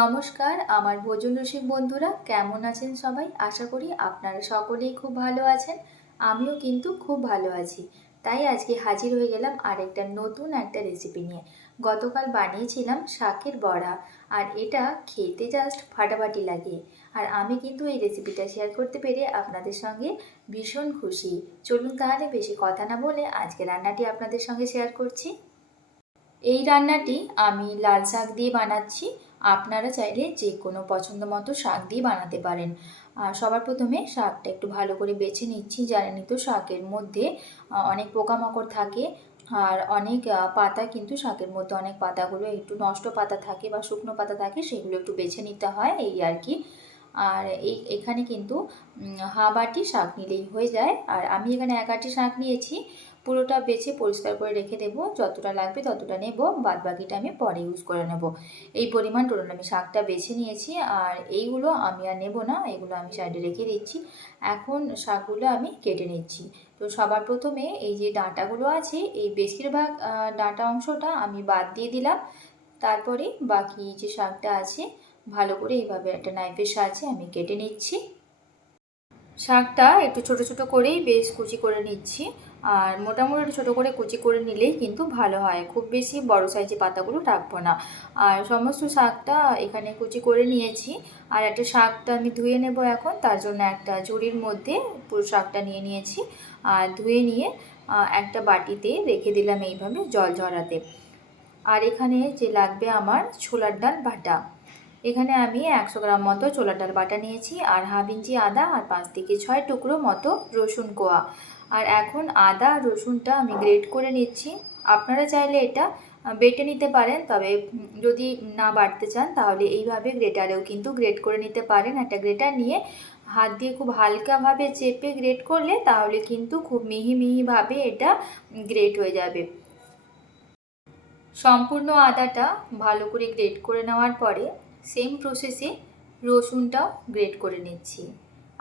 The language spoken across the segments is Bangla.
নমস্কার, আমার ভোজন রসিক বন্ধুরা, কেমন আছেন সবাই? আশা করি আপনারা সকলেই খুব ভালো আছেন, আমিও কিন্তু খুব ভালো আছি। তাই আজকে হাজির হয়ে গেলাম আরেকটা নতুন একটা রেসিপি নিয়ে। গতকাল বানিয়েছিলাম শাকের বড়া, আর এটা খেতে জাস্ট ফাটাফাটি লাগে। আর আমি কিন্তু এই রেসিপিটা শেয়ার করতে পেরে আপনাদের সঙ্গে ভীষণ খুশি। চলুন তাহলে বেশি কথা না বলে আজকে রান্নাটি আপনাদের সঙ্গে শেয়ার করছি। এই রান্নাটি আমি লাল শাক দিয়ে বানাচ্ছি। আপনারা চাইলে যে কোনো পছন্দ মতো শাক দিয়ে বানাতে পারেন। আর সবার প্রথমে শাকটা একটু ভালো করে বেছে নিচ্ছি। জানেনই তো, শাকের মধ্যে অনেক পোকামাকড় থাকে আর অনেক পাতা কিন্তু শাকের মধ্যে অনেক পাতাগুলো একটু নষ্ট পাতা থাকে বা শুকনো পাতা থাকে, সেগুলো একটু বেছে নিতে হয় এই আর কি। আর এই, এখানে কিন্তু হাফ শাক নিলেই হয়ে যায়। আর আমি এখানে এক আটি শাক নিয়েছি। পুরোটা বেছে পরিষ্কার করে রেখে দেবো। যতটা লাগবে ততটা নেব। বাদ বাকিটা আমি পরে ইউজ করে নেব। এই পরিমাণ টোটাল আমি শাকটা বেছে নিয়েছি আর এইগুলো আমি আর নেব না। এগুলো আমি সাইডে রেখে দিচ্ছি। এখন শাকগুলো আমি কেটে নিচ্ছি। তো সবার প্রথমে এই যে ডাঁটাগুলো আছে, এই বেশিরভাগ ডাঁটা অংশটা আমি বাদ দিয়ে দিলাম। তারপরে বাকি যে শাকটা আছে, ভালো করে এইভাবে একটা নাইফের সাহায্যে আমি কেটে নিচ্ছি। শাকটা একটু ছোট ছোট করেই বেশ কুচি করে নিচ্ছি। আর মোটামুটি ছোটো করে কুচি করে নিলেই কিন্তু ভালো হয়। খুব বেশি বড় সাইজে পাতাগুলো রাখব না। আর সমস্ত শাকটা এখানে কুচি করে নিয়েছি। আর একটা শাকটা আমি ধুয়ে নেব এখন, তার জন্য একটা ঝুড়ির মধ্যে পুরো শাকটা নিয়ে নিয়েছি। আর ধুয়ে নিয়ে একটা বাটিতে রেখে দিলাম এইভাবে জল ঝরাতে। আর এখানে যে লাগবে আমার ছোলার ডাল বাটা। এখানে আমি একশো গ্রাম মতো ছোলার ডাল বাটা নিয়েছি, আর হাফ ইঞ্চি আদা, আর পাঁচ থেকে ছয় টুকরো মতো রসুন কোয়া। আর এখন আদা, রসুনটা আমি গ্রেট করে নিচ্ছি। আপনারা চাইলে এটা বেটে নিতে পারেন, তবে যদি না বাড়তে চান, তাহলে এইভাবে গ্রেটারেও কিন্তু গ্রেট করে নিতে পারেন। একটা গ্রেটার নিয়ে হাত দিয়ে খুব হালকাভাবে চেপে গ্রেট করলে, তাহলে কিন্তু খুব মিহি মিহিভাবে এটা গ্রেট হয়ে যাবে। সম্পূর্ণ আদাটা ভালো করে গ্রেট করে নেওয়ার পরে সেম প্রসেসে রসুনটাও গ্রেট করে নিচ্ছি।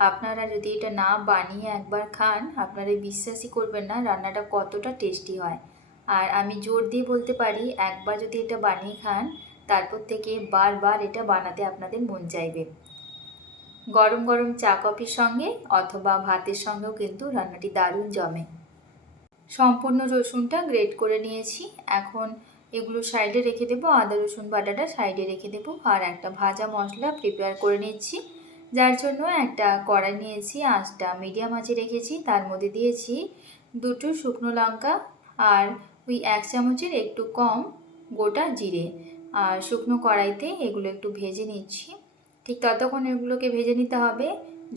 আপনারা যদি এটা না বানিয়ে একবার খান, আপনারা বিশ্বাসই করবেন না রান্নাটা কতটা টেস্টি হয়। আর আমি জোর দিয়ে বলতে পারি, একবার যদি এটা বানিয়ে খান, তারপর থেকে বারবার এটা বানাতে আপনাদের মন চাইবে। গরম গরম চা কফির সঙ্গে অথবা ভাতের সঙ্গেও কিন্তু রান্নাটি দারুণ জমে। সম্পূর্ণ রসুনটা গ্রেট করে নিয়েছি। এখন এগুলো সাইডে রেখে দেবো। আদা রসুন বাটাটা সাইডে রেখে দেবো। আর একটা ভাজা মশলা প্রিপেয়ার করে নিচ্ছি। যার জন্য একটা কড়াই নিয়েছি, আঁচটা মিডিয়াম আঁচে রেখেছি, তার মধ্যে দিয়েছি দুটো শুকনো লঙ্কা আর ওই এক চামচের একটু কম গোটা জিরে। আর শুকনো কড়াইতে এগুলো একটু ভেজে নিচ্ছি। ঠিক ততক্ষণ এগুলোকে ভেজে নিতে হবে।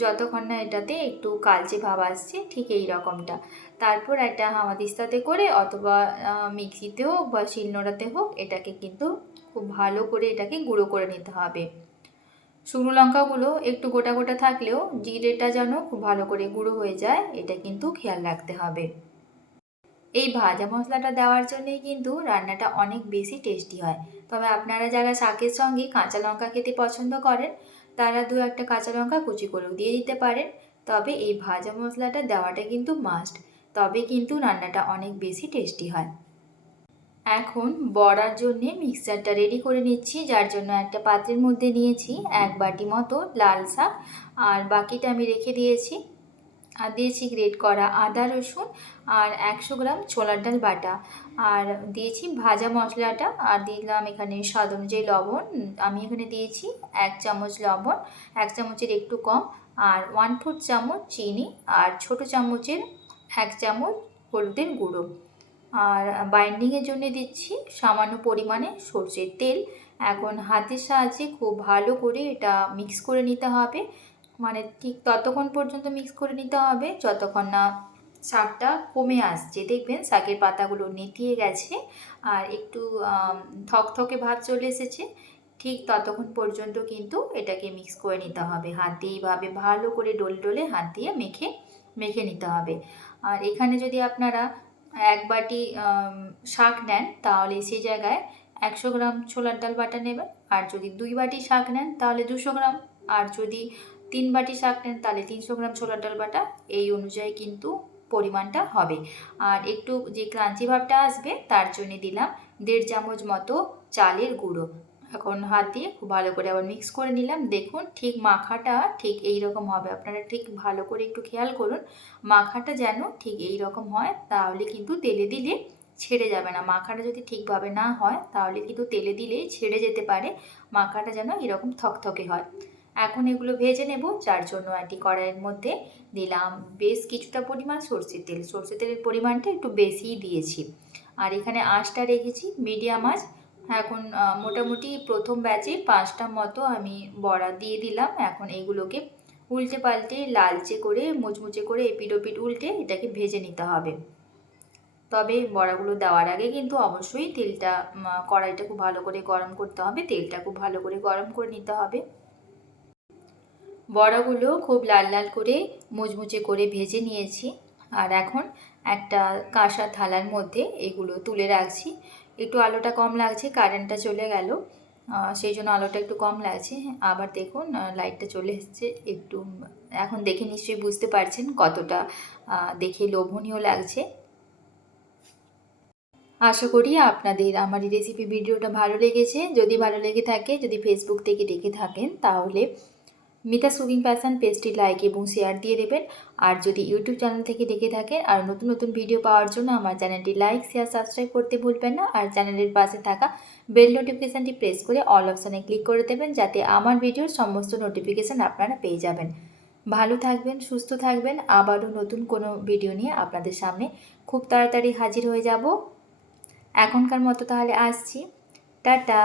যতক্ষণ না এটাতে একটু কালচে ভাব আসছে, ঠিক এই রকমটা। তারপর একটা হামাদিস্তাতে করে অথবা মিক্সিতে হোক বা শিলনোড়াতে হোক, এটাকে কিন্তু খুব ভালো করে এটাকে গুঁড়ো করে নিতে হবে। শুকনো লঙ্কাগুলো একটু গোটা গোটা থাকলেও জিরেটা যেন খুব ভালো করে গুঁড়ো হয়ে যায়, এটা কিন্তু খেয়াল রাখতে হবে। এই ভাজা মশলাটা দেওয়ার জন্যই কিন্তু রান্নাটা অনেক বেশি টেস্টি হয়। তবে আপনারা যারা শাকের সঙ্গে কাঁচা লঙ্কা খেতে পছন্দ করেন, তারা দু একটা কাঁচা লঙ্কা কুচি করেও দিয়ে দিতে পারেন। তবে এই ভাজা মশলাটা দেওয়াটা কিন্তু মাস্ট। তবে কিন্তু রান্নাটা অনেক বেশি টেস্টি হয়। এখন বড়ার জন্যে মিক্সারটা রেডি করে নিচ্ছি, যার জন্য একটা পাত্রের মধ্যে নিয়েছি এক বাটি মতো লাল শাক, আর বাকিটা আমি রেখে দিয়েছি। আর দিয়েছি গ্রেট করা আদা রসুন আর একশো গ্রাম ছোলার ডাল বাটা। আর দিয়েছি ভাজা মশলাটা, আর দিলাম এখানে স্বাদ অনুযায়ী লবণ। আমি এখানে দিয়েছি এক চামচ লবণ, এক চামচের একটু কম, আর ওয়ান ফোর চামচ চিনি, আর ছোট চামচের এক চামচ হলুদের গুঁড়ো। আর বাইন্ডিংয়ের জন্য দিচ্ছি সামান্য পরিমাণে সর্ষের তেল। এখন হাতের সাহায্যে খুব ভালো করে এটা মিক্স করে নিতে হবে। মানে ঠিক ততক্ষণ পর্যন্ত মিক্স করে নিতে হবে যতক্ষণ না শাকটা কমে আসছে। দেখবেন শাকের পাতাগুলো নেতিয়ে গেছে আর একটু থকথকে ভাব চলে এসেছে। ঠিক ততক্ষণ পর্যন্ত কিন্তু এটাকে মিক্স করে নিতে হবে। হাত দিয়ে এইভাবে ভালো করে ডোলে ডোলে হাত দিয়ে মেখে মেখে নিতে হবে। আর এখানে যদি আপনারা এক বাটি শাক নেন, তাহলে সেই জায়গায় একশো গ্রাম ছোলার ডাল বাটা নেবেন। আর যদি দুই বাটি শাক নেন, তাহলে দুশো গ্রাম। আর যদি তিন বাটি শাক নেন, তাহলে তিনশো গ্রাম ছোলার ডাল বাটা। এই অনুযায়ী কিন্তু পরিমাণটা হবে। আর একটু যে ক্রাঞ্চি ভাবটা আসবে, তার জন্য দিলাম দেড় চামচ মতো চালের গুঁড়ো। এখন হাত দিয়ে খুব ভালো করে আবার মিক্স করে নিলাম। দেখুন ঠিক মাখাটা ঠিক এই রকম হবে। আপনারা ঠিক ভালো করে একটু খেয়াল করুন, মাখাটা যেন ঠিক এই রকম হয়, তাহলে কিন্তু তেলে দিলে ছেড়ে যাবে না। মাখাটা যদি ঠিকভাবে না হয়, তাহলে কিন্তু তেলে দিলে ছেড়ে যেতে পারে। মাখাটা যেন এরকম থকথকে হয়। এখন এগুলো ভেজে নেব। যার জন্য একটি কড়াইয়ের মধ্যে দিলাম বেশ কিছুটা পরিমাণ সর্ষের তেল। সর্ষের তেলের পরিমাণটা একটু বেশিই দিয়েছি। আর এখানে আঁচটা রেখেছি, মিডিয়াম আঁচ। এখন মোটামুটি প্রথম ব্যাচে পাঁচটা মতো আমি বড়া দিয়ে দিলাম। এখন এইগুলোকে উল্টে পাল্টে লালচে করে, মুচমুচে করে এপিট ওপিট উল্টে এটাকে ভেজে নিতে হবে। তবে বড়াগুলো দেওয়ার আগে কিন্তু অবশ্যই তেলটা কড়াইটা খুব ভালো করে গরম করতে হবে, তেলটা খুব ভালো করে গরম করে নিতে হবে। বড়াগুলো খুব লাল লাল করে মুচমুচে করে ভেজে নিয়েছি। আর এখন একটা কাঁসা থালার মধ্যে এগুলো তুলে রাখছি। একটু আলোটা কম লাগছে কারেন্টটা চলে গেল। সেই জন্য আলোটা একটু কম লাগছে। আবার দেখুন লাইটটা চলে এসছে। একটু, এখন দেখে নিশ্চয়ই বুঝতে পারছেন কতটা দেখে লোভনীয় লাগছে। আশা করি আপনাদের আমার এই রেসিপি ভিডিওটা ভালো লেগেছে। যদি ভালো লেগে থাকে, যদি ফেসবুক থেকে দেখে থাকেন, তাহলে মিতা কুকিং প্যাশন পেজটি লাইক এবং শেয়ার দিয়ে দেবেন। আর যদি ইউটিউব চ্যানেল থেকে দেখে থাকেন আর নতুন নতুন ভিডিও পাওয়ার জন্য আমার চ্যানেলটি লাইক, শেয়ার, সাবস্ক্রাইব করতে ভুলবেন না। আর চ্যানেলের পাশে থাকা বেল নোটিফিকেশানটি প্রেস করে অল অপশানে ক্লিক করে দেবেন যাতে আমার ভিডিওর সমস্ত নোটিফিকেশান আপনারা পেয়ে যাবেন। ভালো থাকবেন, সুস্থ থাকবেন। আবারও নতুন কোনো ভিডিও নিয়ে আপনাদের সামনে খুব তাড়াতাড়ি হাজির হয়ে যাব। এখনকার মতো তাহলে আসছি। টাটা!